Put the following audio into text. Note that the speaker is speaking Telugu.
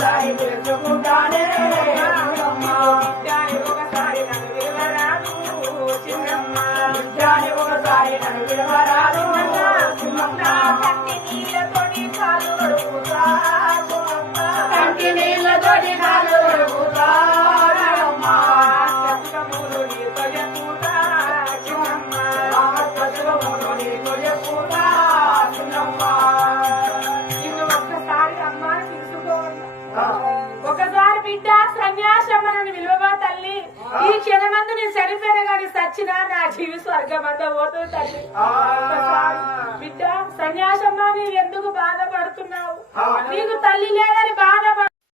ఒకసారి తెలుసుకుంటానే ఒకసారి నన్ను విలువరాదు చిన్నమ్మ ఒకసారి నన్ను విలువరాదు కంటి నీళ్ళతోటి కాలు కడుగుతా కంటి నీళ్ళతోటి కాలు కడుగుతా సత్యములు నీతో చెప్పుతా చిన్నమ్మ సత్యములు నీతో చెప్పుతా చిన్నమ్మ నిన్ను ఒక్కసారి అమ్మాని పిలుచుకోవన్నా ఒకసారి బిడ్డ సన్యాసమ్మని విలువగా తల్లి ఈ క్షణమందు నేను చనిపోయిన గాని సచ్చినా నా జీవి స్వర్గమంతా పోతుంది తల్లి బిడ్డ సన్యాసమ్మ నీవు ఎందుకు బాధపడుతున్నావు నీకు తల్లి లేదని బాధపడు